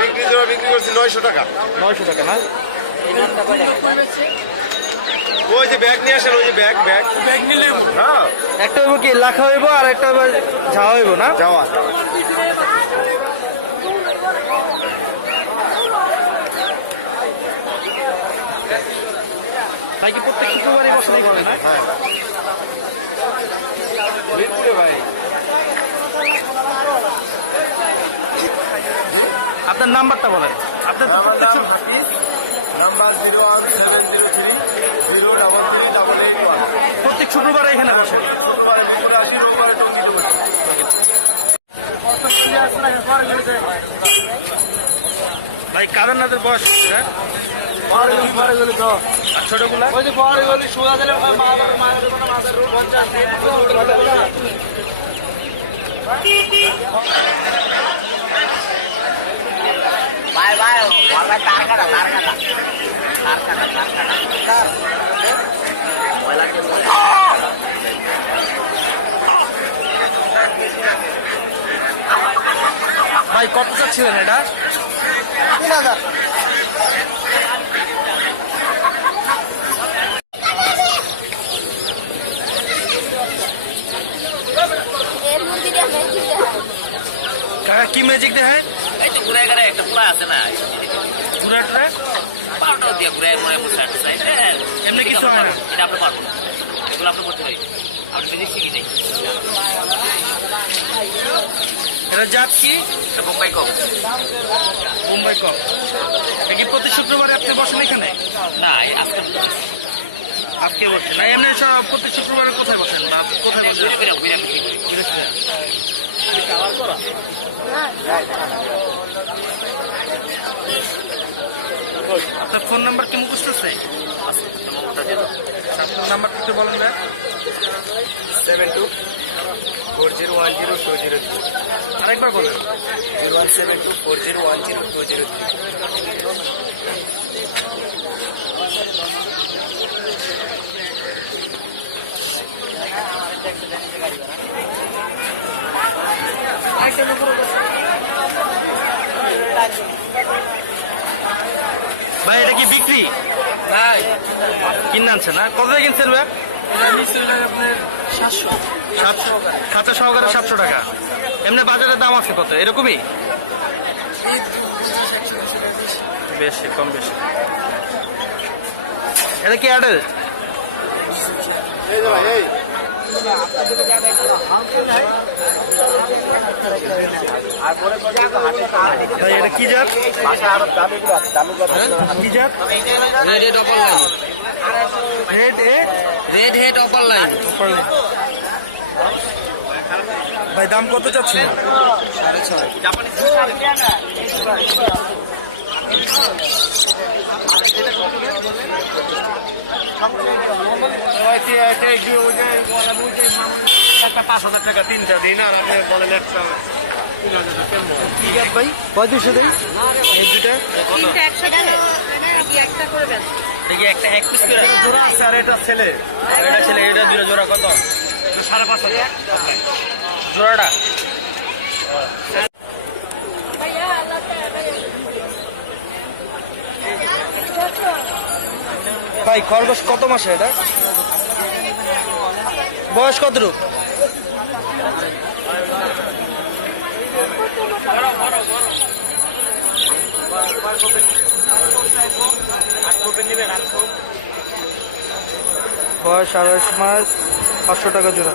বিক্রি করছি 900 টাকা। 900 টাকা না? ওই যে ব্যাগ নিয়ে আসেন, ওই যে ব্যাগ নিলে হ্যাঁ একটা হইব কি লাখা হইব আর একটা হইব ঝাওয়া হইব না? যাওয়া। ভাই কি প্রত্যেক শুক্রবারই বসে এখানে না? হ্যাঁ ভাই আপনার নাম্বারটা বলেন। আপনার তো প্রত্যেক নাম্বার 01703 প্রত্যেক শুক্রবারে এখানে বসেন। ভাই কাদারনাথের বয়স হ্যাঁ আর ছোটগুলা ভাই কত চাচ্ছিলেন এটা? 3000। কাকা কি ম্যাজিক দেখায়? এই তো ঘুরে গেলে একটা পুরা আছে না ঘুরাটা পাউডার দিয়ে ঘুরে ঘুরে এমনি কিছু হয় না। এটা আপনি পারবো না, এগুলো আপনি করতে হয়। আপনি ফিজিক্স শিখি নেই, এটা জাত কি? এটা বোম্বাই কম। মুম্বাই কপ। কি প্রতি শুক্রবারে আপনি বসেন এখানে? না এই আজকে আজকে বসেন না, এমনি সব প্রতি শুক্রবারে কোথায় বসেন বা কোথায় বসেন? ঘুরে ঘুরে ঘুরে ঘুরে আপনার ফোন নাম্বার কি মুখস্থ আছে? আপনার নাম্বার একটু বলেন না। 7240102003 আরেকবার বলেন। 017240102003। ভাই এটা কি বিক্রি? কিনে আনছেন না? কত দিয়ে কিনছেন ভাই? আপনার 700। 700 খাঁচা সহকারে 700 টাকা। এমনি বাজারের দাম আছে কত? এরকমই বেশি কম বেশি। এটা কি অ্যাডাল্ট? ভাই এটা কি জাত? কি জাত? Red head upper line, red a red head upper line. ভাই দাম কত চাচ্ছেন? একটা 5000 টাকা তিনটা দিন আর আপনি বলেন একটা 3000 কি জাত ভাই? 3500 দেই এই দুটা। তিনটা একসাথে নাকি একটা করে দেন? দেখি একটা এক পিস করে জোড়া আছে আর এটা ছেলে। এটা ছেলে এটা দুটো জোড়া কত? 5,500 জোড়াটা ভাইয়া আল্লাহ ভাই খরগোশ কত মাসে এটা? বয়স কতটুক? বয়স 28 মাস, 500 টাকা জোড়া।